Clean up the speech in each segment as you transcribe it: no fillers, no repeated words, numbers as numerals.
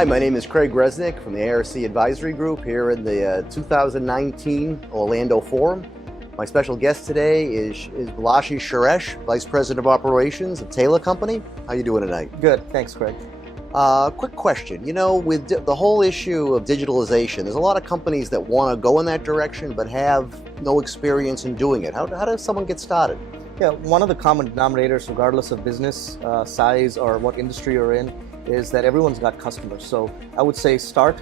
Hi, my name is Craig Resnick from the ARC Advisory Group here in the 2019 Orlando Forum. My special guest today is Balaji Suresh, Vice President of Operations of Taylor Company. How you doing tonight? Good, thanks, Craig. Quick question. You know, with the whole issue of digitalization, there's a lot of companies that want to go in that direction but have no experience in doing it. How does someone get started? Yeah, one of the common denominators, regardless of business size or what industry you're in, is that everyone's got customers. So I would say start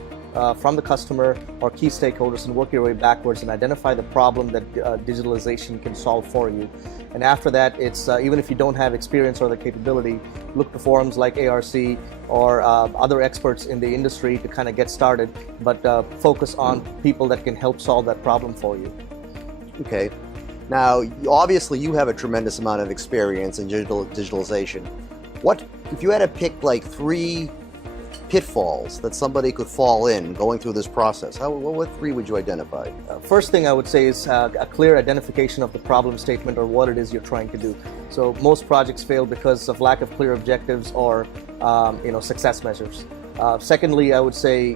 from the customer or key stakeholders and work your way backwards and identify the problem that digitalization can solve for you. And after that, it's even if you don't have experience or the capability, look to forums like ARC or other experts in the industry to kind of get started, but focus on people that can help solve that problem for you. Okay. Now, obviously you have a tremendous amount of experience in digitalization. What, if you had to pick like 3 pitfalls that somebody could fall in going through this process, what 3 would you identify? First thing I would say is a clear identification of the problem statement or what it is you're trying to do. So most projects fail because of lack of clear objectives or success measures. Secondly, I would say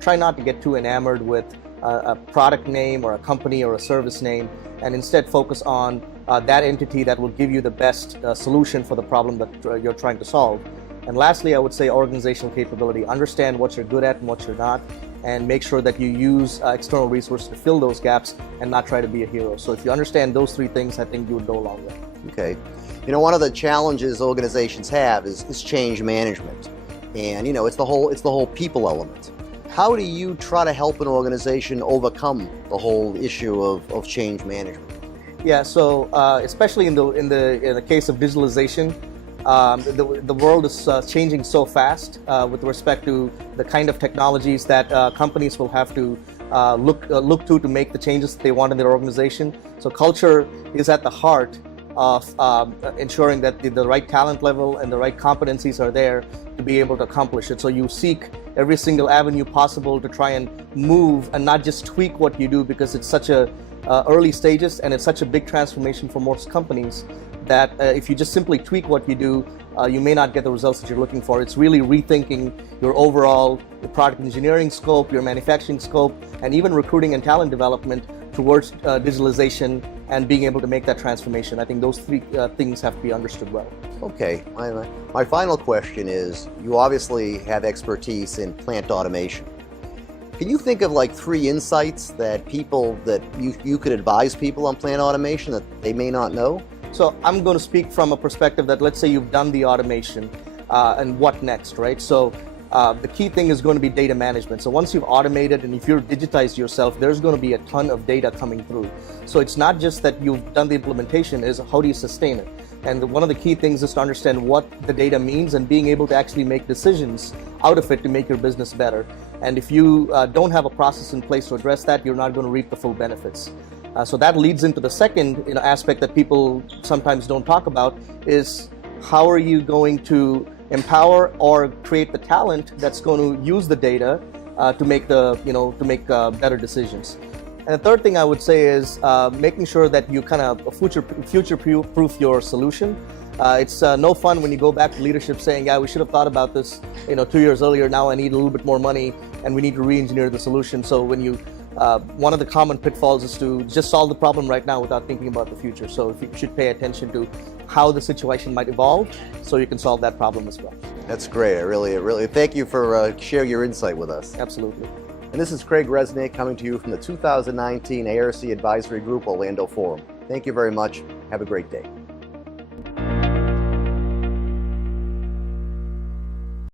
try not to get too enamored with a product name or a company or a service name, and instead focus on that entity that will give you the best solution for the problem that you're trying to solve. And lastly, I would say organizational capability. Understand what you're good at and what you're not, and make sure that you use external resources to fill those gaps and not try to be a hero. So if you understand those 3 things, I think you would go a long way. Okay. You know, one of the challenges organizations have is change management. And you know, it's the whole people element. How do you try to help an organization overcome the whole issue of change management? Yeah, so especially in the case of digitalization, the world is changing so fast with respect to the kind of technologies that companies will have to look to make the changes that they want in their organization. So culture is at the heart of ensuring that the right talent level and the right competencies are there to be able to accomplish it. So you seek every single avenue possible to try and move and not just tweak what you do, because it's such a early stages and it's such a big transformation for most companies that if you just simply tweak what you do, you may not get the results that you're looking for. It's really rethinking your overall product engineering scope, your manufacturing scope, and even recruiting and talent development towards digitalization and being able to make that transformation. I think those 3 things have to be understood well. Okay, my final question is, you obviously have expertise in plant automation. Can you think of like 3 insights that you could advise people on plant automation that they may not know? So I'm going to speak from a perspective that, let's say you've done the automation and what next, right? So the key thing is going to be data management. So once you've automated and if you've digitized yourself, there's going to be a ton of data coming through. So it's not just that you've done the implementation, is how do you sustain it? And one of the key things is to understand what the data means and being able to actually make decisions out of it to make your business better. And if you don't have a process in place to address that, you're not going to reap the full benefits. So that leads into the second aspect that people sometimes don't talk about, is how are you going to empower or create the talent that's going to use the data to make better decisions. And the third thing I would say is making sure that you kind of future-proof your solution. It's no fun when you go back to leadership saying, yeah, we should have thought about this 2 years earlier, now I need a little bit more money and we need to re-engineer the solution. So when you one of the common pitfalls is to just solve the problem right now without thinking about the future. So if you should pay attention to how the situation might evolve so you can solve that problem as well. That's great. I really thank you for sharing your insight with us. Absolutely. And this is Craig Resnick coming to you from the 2019 ARC Advisory Group Orlando Forum. Thank you very much. Have a great day.